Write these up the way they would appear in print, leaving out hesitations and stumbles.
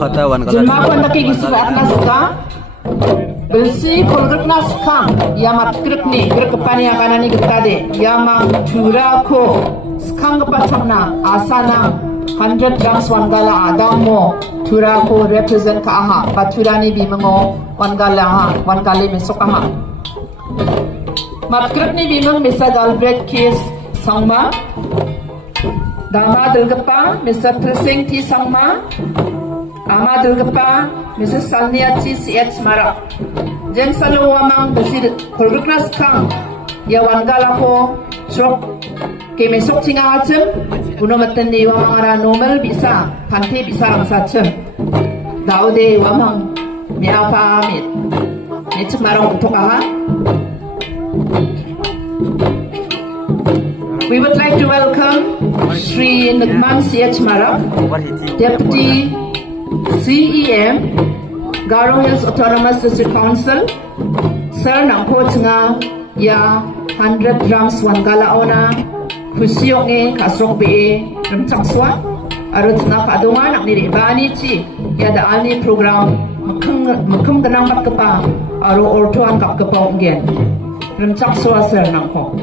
OPATA Wangala Jemaah pendaki Gisik Atnaska Belsi Kolgrekna Skam Yamat Grekni Grekepani Akanani Getade Yamang Turako Skang Gepacamna Asana 100 drums Wangala Adamo Turako represent Kaaha Baturani Bimango Wangala Wangale Mesokaha Matgrekni Bimang Misa Galbreak Case Sangma Dama Dulgapa Mr. Pressing T Sangma Ama Dulgapa Mrs. Salniachi CH Marak Jen Salawamang Besid Kolgreknas Kang Ya Wangala Ko Chok Kemesok Tinga Hacem Unomatan Di Wamang Ara Normal Bisa Panti Bisa Rangsacem Daude Wamang Miapa Amit Nechuk Marang Utokaha We would like to welcome Sri Nugman C.H. Marak, Deputy CEM, Garo Hills Autonomous District Council, Sir Nangko Tsinga Ya 100 drums Wangala Ona, Kusiyoke Kasrok Be, Rimchakswa, Aro Tsinga Kadunga Nakniri Bani Chi, Ya the Alni program, Makum Ganang Kapkapa, Aro Ortuan Kapkapa again. Rimchakswa Sir Nangko.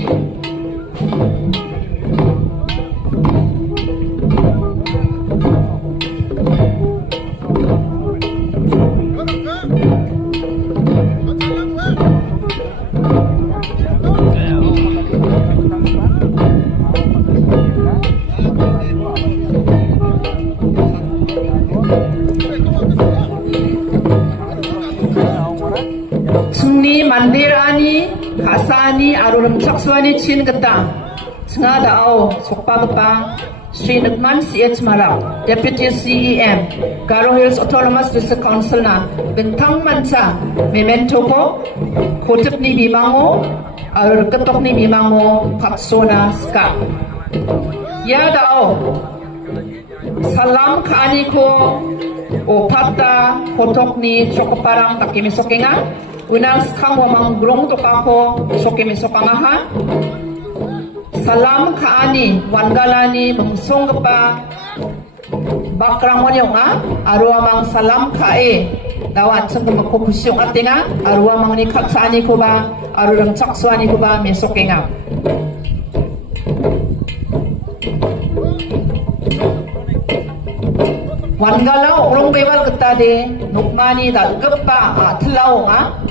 Sungni Mandirani Kasani Aruram Chaksuani Chin Gata Snga Dao Sokpa Gapa Sri Nugman C.H. Marak, Deputy CEM, Garo Hills Autonomous District Council na Bintang Mansa Memento Ko Kotip ni Bimango Arur Ketok ni Bimango Paksona Ska Ya Dao Salam Kani Ko OPATA Kotok ni Chokoparang Takimisokenga Unang Skang Wamang Grong Tokako Sokimisokangaha Salam Kaani Wangalani Mungsongpa Bakrang Wanyonga Aruamang Salam Kae Dawat Sengkema Kokusyong Atinga Aruamang ni Katsani Kuba Arurang Chakswani Kuba Mesokenga Wangala Urong Bewal Ketade Nukmani Dal Gepa Tlaonga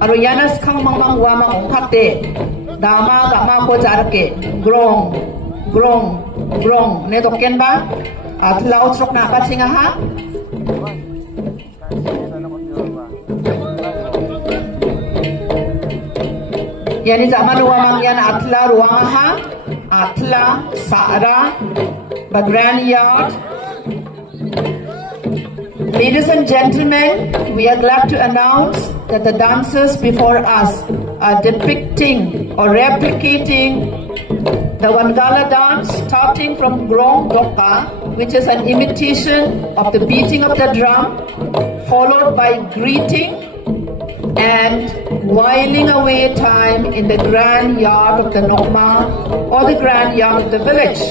Aruyanas Kang Mamang Wamang Ongkate Dama Dama Ko Jarke Grong Grong Grong Nedoken ba Atlau Trok na Katinga ha Yani zaman Wamang yan Atla Ruanga ha Atla Sara Bagran Yard. Ladies and gentlemen, we are glad to announce that the dancers before us are depicting or replicating the Wangala dance starting from Grong Doka, which is an imitation of the beating of the drum, followed by greeting and whiling away time in the grand yard of the Nokma or the grand yard of the village.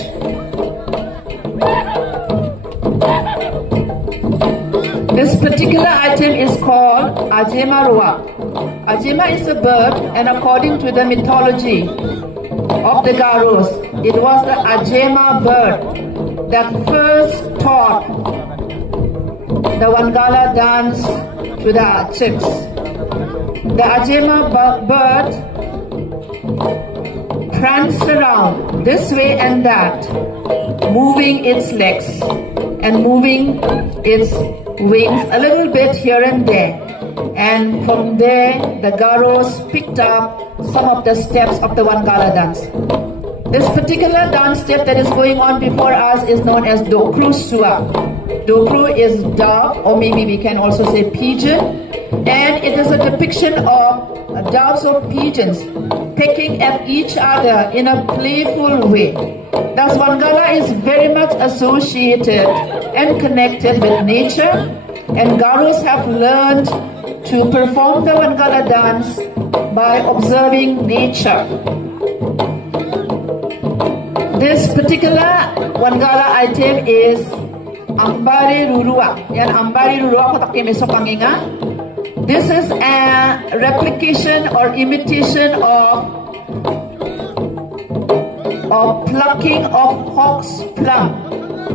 This particular item is called Ajema Rua. Ajema is a bird, and according to the mythology of the Garos, it was the Ajema bird that first taught the Wangala dance to the chicks. The Ajema bird prance around this way and that, moving its legs and moving its wings a little bit here and there, and from there the Garos picked up some of the steps of the Wangala dance. This particular dance step that is going on before us is known as Dokru Sua. Dokru is dove, or maybe we can also say pigeon, and it is a depiction of doves or pigeons pecking at each other in a playful way. Thus, Wangala is very much associated and connected with nature, and Garos have learned to perform the Wangala dance by observing nature. This particular Wangala item is ambari rurua. Yan ambari rurua ko takimeso kanginga. This is a replication or imitation of plucking of hawk's plum,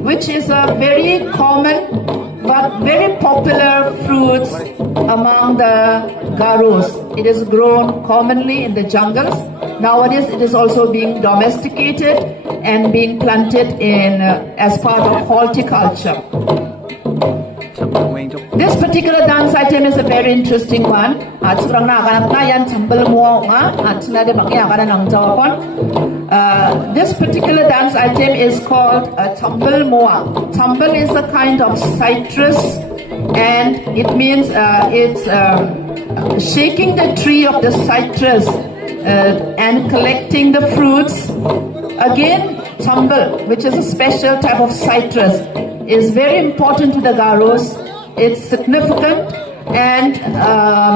which is a very common but very popular fruit among the Garos. It is grown commonly in the jungles. Nowadays, it is also being domesticated and being planted in as part of horticulture. This particular dance item is a very interesting one. This particular dance item is called a tumble moa. Tumble is a kind of citrus, and it means it's shaking the tree of the citrus and collecting the fruits. Again, tumble, which is a special type of citrus, is very important to the Garos. It's significant, and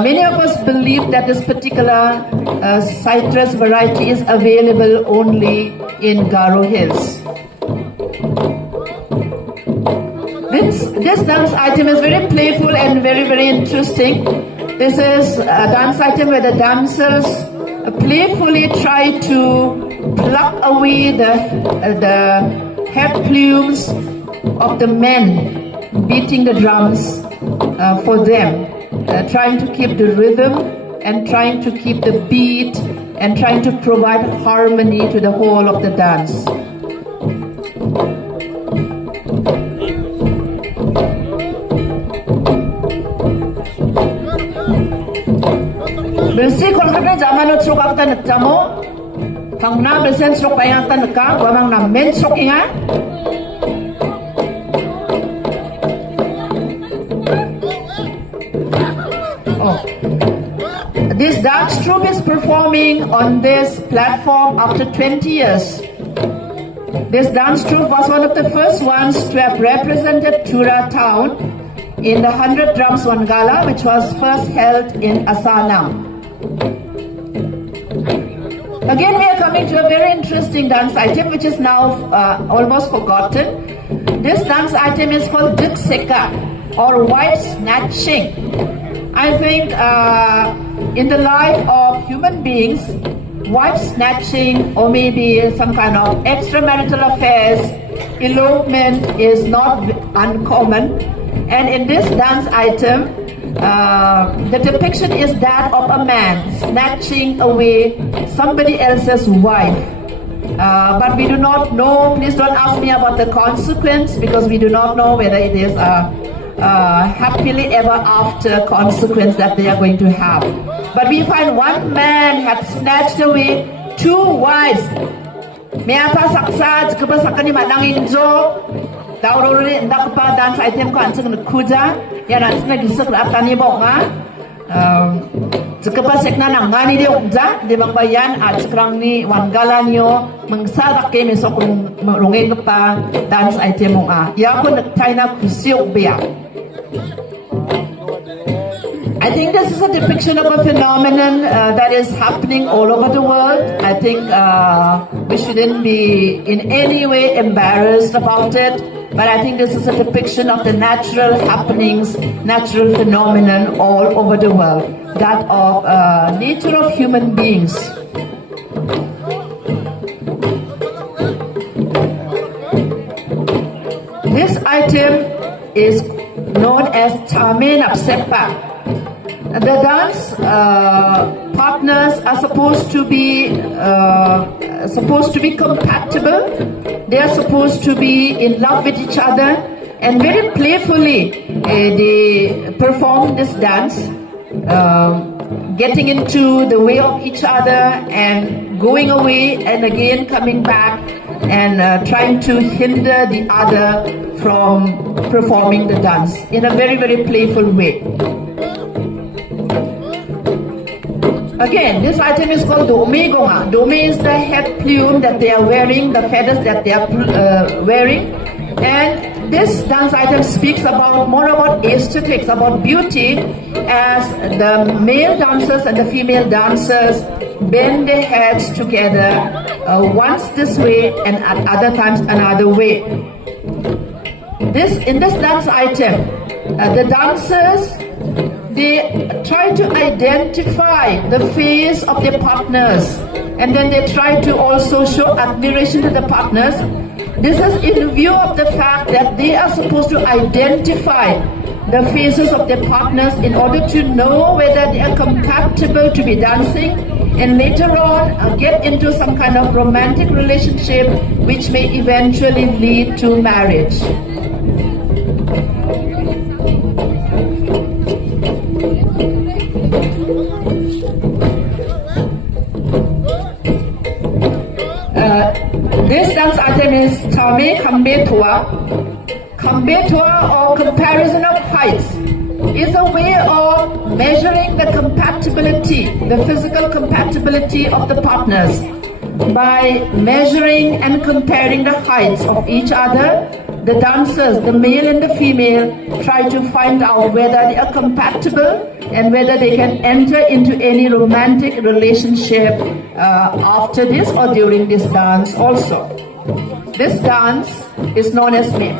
many of us believe that this particular citrus variety is available only in Garo Hills. This dance item is very playful and very interesting. This is a dance item where the dancers playfully try to pluck away the head plumes of the men beating the drums for them, trying to keep the rhythm and trying to keep the beat and trying to provide harmony to the whole of the dance. Bersih kalau kena zaman utruk kita nak jamu, kang na bersih utruk payang kita nak kang, wamang na men utruk ingat. This dance troupe is performing on this platform after 20 years. This dance troupe was one of the first ones to have represented Tura town in the 100 Drums Wangala, which was first held in Asana. Again, we are coming to a very interesting dance item, which is now almost forgotten. This dance item is called Gisik or wife snatching. I think in the life of human beings, wife snatching or maybe some kind of extramarital affairs, elopement is not uncommon. And in this dance item, the depiction is that of a man snatching away somebody else's wife. But we do not know, please don't ask me about the consequence, because we do not know whether it is a happily ever after consequence that they are going to have. But we find one man had snatched away two wives. Mayata saksa kebasakan ni manangin jo. Daurori ndak pa dance item ko anseng kuja. Ya nan sna gisik atani bonga. Sekepasek na ngani dia ukja di bangbayan at sekarang ni Wangala niyo mengsadak ke mesok rongeng pa dance item mo ya ko nagtay na kusiok biya. I think this is a depiction of a phenomenon that is happening all over the world. I think we shouldn't be in any way embarrassed about it, but I think this is a depiction of the natural happenings, natural phenomenon all over the world, that of nature of human beings. This item is known as Chamen Apsepa. The dance partners are supposed to be compatible. They are supposed to be in love with each other, and very playfully they perform this dance, getting into the way of each other and going away and again coming back and trying to hinder the other from performing the dance in a very playful way. Again, this item is called Dome Gonga. Dome is the head plume that they are wearing, the feathers that they are wearing. And this dance item speaks more about aesthetics, about beauty, as the male dancers and the female dancers bend their heads together, once this way and at other times another way. In this dance item, the dancers, they try to identify the face of their partners, and then they try to also show admiration to the partners. This is in view of the fact that they are supposed to identify the faces of their partners in order to know whether they are compatible to be dancing, and later on get into some kind of romantic relationship which may eventually lead to marriage. This dance item is Tame Kambe Toa. Kambe Toa, or comparison of heights, is a way of measuring the compatibility, the physical compatibility of the partners by measuring and comparing the heights of each other. The dancers, the male and the female, try to find out whether they are compatible and whether they can enter into any romantic relationship after this or during this dance also. This dance is known as and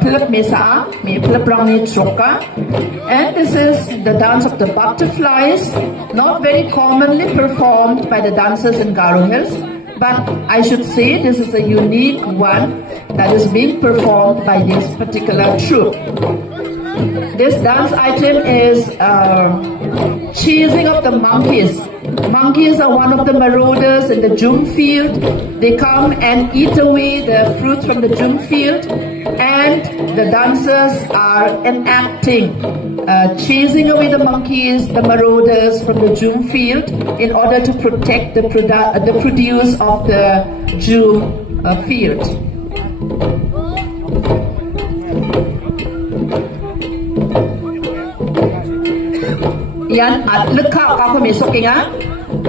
this is the dance of the butterflies, not very commonly performed by the dancers in Garo Hills, but I should say this is a unique one that is being performed by this particular troupe. This dance item is chasing of the monkeys. Monkeys are one of the marauders in the jum field. They come and eat away the fruits from the jum field, and the dancers are enacting, chasing away the monkeys, the marauders from the jum field in order to protect the produce of the jum field.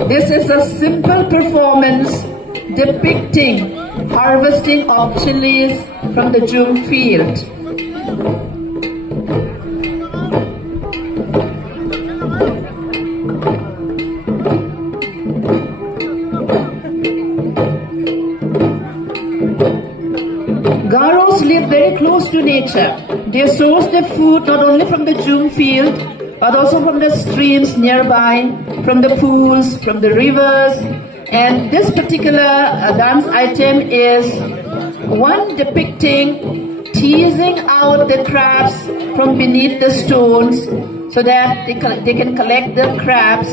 This is a simple performance depicting harvesting of chilies from the jum field. Garos live very close to nature. They source their food not only from the jum field, but also from the streams nearby, from the pools, from the rivers. And this particular dance item is one depicting teasing out the crabs from beneath the stones so that they can collect the crabs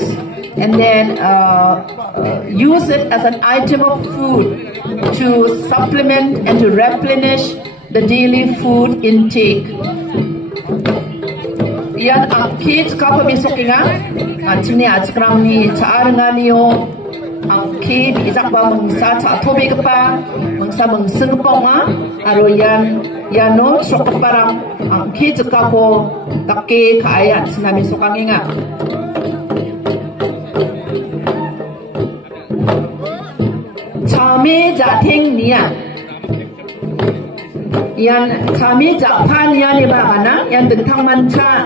and then use it as an item of food to supplement and to replenish the daily food intake. Yan ang kids kapag misok nga at siniatskram ni Chaaranga niyo ang kid isak ba mangsa sa tubig pa mangsa mangseng pa nga aro yan no sok parang ang kids kapo takke kaya sinami sokang nga chame jating niya yan chame japan yan iba kana yan dentang mancha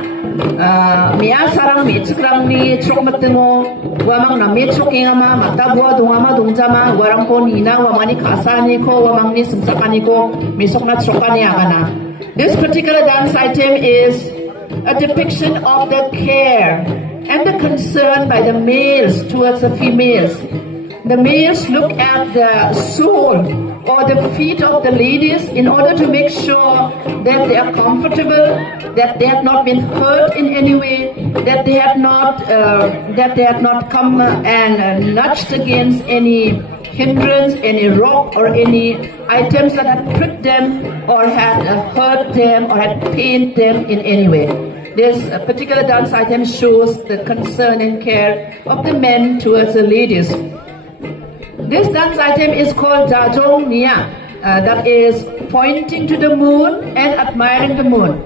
Mia sarang mi cikrang ni chok matemo wamang na mi choking ama matabwa dongama dongjama warang ko nina wamani kasani ko wamang ni sumsakani ko misok na chokani agana. This particular dance item is a depiction of the care and the concern by the males towards the females. The males look at the sole or the feet of the ladies in order to make sure that they are comfortable, that they have not been hurt in any way, that they have not come and nudged against any hindrance, any rock or any items that had pricked them or had hurt them or had pained them in any way. This particular dance item shows the concern and care of the men towards the ladies. This dance item is called Jajong Nia, that is pointing to the moon and admiring the moon.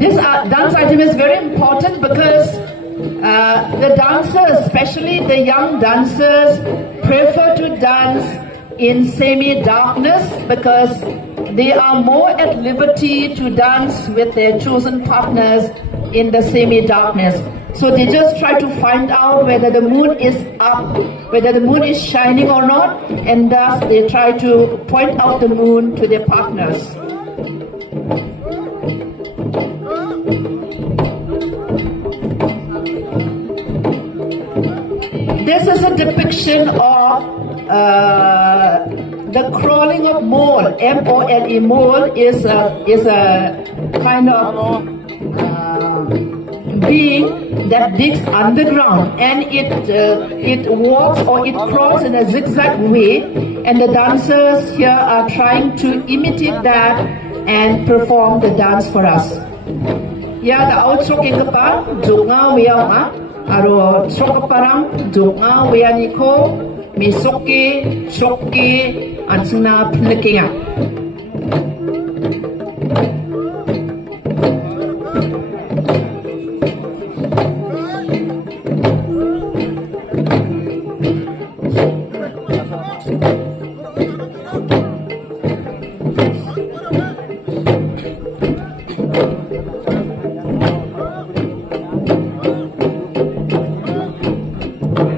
This dance item is very important because the dancers, especially the young dancers, prefer to dance in semi-darkness because they are more at liberty to dance with their chosen partners in the semi-darkness. So they just try to find out whether the moon is up, whether the moon is shining or not, and thus they try to point out the moon to their partners. This is a depiction of the crawling of mole. M-O-L-E, mole is a kind of being that digs underground, and it walks or it crawls in a zigzag way, and the dancers here are trying to imitate that and perform the dance for us. Ya da outro king pa junga wiya aro sok parang junga wiya niko misoki shoki ansna Plucking.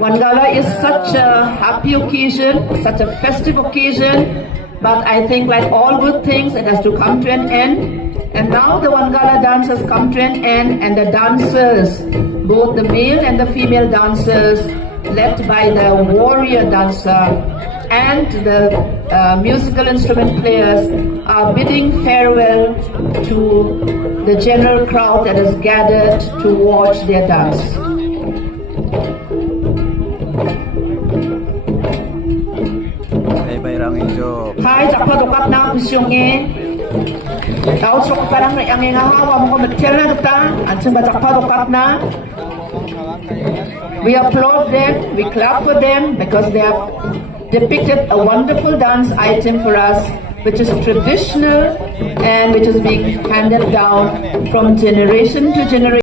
Wangala is such a happy occasion, such a festive occasion, but I think like all good things, it has to come to an end. And now the Wangala dance has come to an end, and the dancers, both the male and the female dancers, led by the warrior dancer and the musical instrument players, are bidding farewell to the general crowd that has gathered to watch their dance. Hai jakpa dokap na kusyonge tao sok parang na yang hawa mo metel na kita anjing jakpa dokap na. We applaud them, we clap for them because they have depicted a wonderful dance item for us, which is traditional and which is being handed down from generation to generation.